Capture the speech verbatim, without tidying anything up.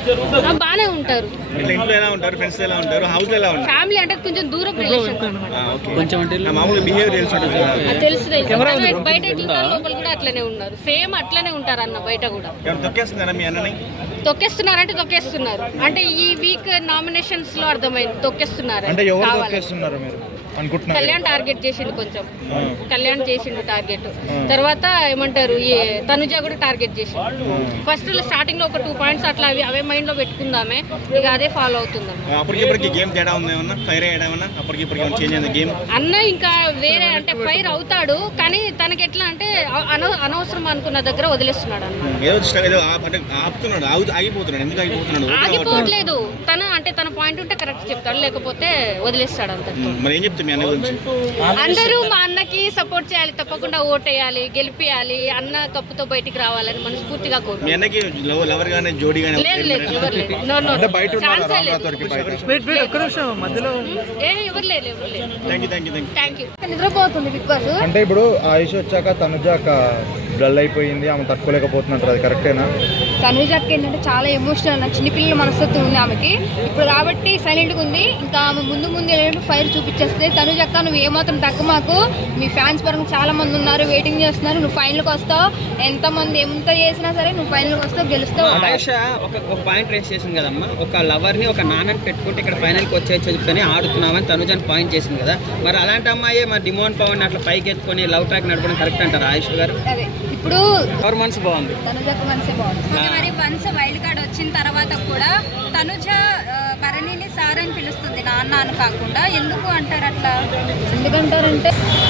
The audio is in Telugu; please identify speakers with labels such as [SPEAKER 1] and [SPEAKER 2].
[SPEAKER 1] బాగానే ఉంటారు.
[SPEAKER 2] ఇంట్లో ఎలా ఉంటారు, ఫ్రెండ్స్ ఎలా ఉంటారు, హౌస్ ఎలా ఉంటారు?
[SPEAKER 1] ఫ్యామిలీ అంటే కొంచెం దూరం రిలేషన్,
[SPEAKER 2] కొంచెం మామూలుగా బిహేవియర్ తెలుసు
[SPEAKER 1] తెలుసు తెలుసు. బయట ఎట్లా లోపల కూడా అట్లనే ఉన్నారు, సేమ్ అట్లనే ఉంటారు అన్న. బయట కూడా
[SPEAKER 2] తొక్కేస్తున్నారా మీ అన్నని?
[SPEAKER 1] తొక్కేస్తున్నారంటే తొక్కేస్తున్నారు అంటే ఈ వీక్ నామినేషన్స్ లో అర్థమైంది తొక్కేస్తున్నారు.
[SPEAKER 3] అంటే ఎవరు తొక్కేస్తున్నారు మీరు అనుకుంటున్నారు?
[SPEAKER 1] కళ్యాణ్ టార్గెట్ చేసిండు, కొంచెం కళ్యాణ్ చేసిండు టార్గెట్. తర్వాత ఏమంటారు ఈ తనుజ కూడా టార్గెట్ చేసిండు. ఫస్ట్ స్టార్టింగ్ లో ఒక టూ పాయింట్స్ అట్లా అవి అవే మైండ్ లో పెట్టుకుందామే, ఇక అదే ఫాలో అవుతుందాం. అన్న ఇంకా వేరే అంటే ఫైర్ అవుతాడు, కానీ తనకి ఎట్లా అంటే అన అనవసరం అనుకున్న దగ్గర వదిలేస్తున్నాడు అన్న. ఆగిపోవట్లేదు తన అంటే తన పాయింట్ ఉంటే కరెక్ట్ చెప్తాడు, లేకపోతే వదిలేస్తాడు అంత. అందరూ మా అన్నకి సపోర్ట్ చేయాలి, తప్పకుండా ఓటేయాలి, గెలిపియాలి, అన్న కప్పుతో బయటికి రావాలని మనస్ఫూర్తిగా కోరుకుంటున్నాను. నిద్రపోతుంది బిగ్ బాస్.
[SPEAKER 3] అంటే ఇప్పుడు ఆయుష్ వచ్చాక తనుజ డల్ అయిపోయింది, ఆమె తట్టుకోలేకపోతున్నట్టు, అది కరెక్టేనా?
[SPEAKER 4] తనుజకి ఏంటంటే చాలా ఎమోషనల్, చిన్నపిల్లల మనస్తత్వం ఉంది ఆమెకి ఇప్పుడు, కాబట్టి సైలెంట్గా ఉంది. ఇంకా ఆమె ముందు ముందు ఫైర్ చూపించేస్తే తనుజక్క నువ్వు ఏమాత్రం తక్కువ, మాకు మీ ఫ్యాన్స్ పరంగా చాలా మంది ఉన్నారు, వెయిటింగ్ చేస్తున్నారు, నువ్వు ఫైనల్కి వస్తావు, ఎంతమంది ఎంత చేసినా సరే నువ్వు ఫైనల్కి వస్తావు, గెలుస్తావు.
[SPEAKER 5] ఆయుష ఒక ఒక పాయింట్ రేస్ చేసింది కదమ్మా, ఒక లవర్ని ఒక నాన్నని పెట్టుకుంటే ఇక్కడ ఫైనల్కి వచ్చేసి చెప్తేనే ఆడుతున్నామని తనుజని పాయింట్ చేసింది కదా, మరి అలాంటి అమ్మాయి మరి డిమోన్ పవన్ అట్లా పైకి ఎత్తుకొని లవ్ ట్రాక్ నడపడం కరెక్ట్ అంటారు ఆయుష్ గారు?
[SPEAKER 4] అదే ఇప్పుడు
[SPEAKER 5] ఎవరు మనసు బాగుంది,
[SPEAKER 4] తనుజక్క మనసే బాగుంది.
[SPEAKER 6] మరి వన్స్ వైల్డ్ కార్డ్ వచ్చిన తర్వాత కూడా తనుజ భరణిని సార్ అని పిలుస్తుంది, నాన్న అని కాకుండా. ఎందుకు అంటారు అట్లా?
[SPEAKER 4] ఎందుకంటారంటే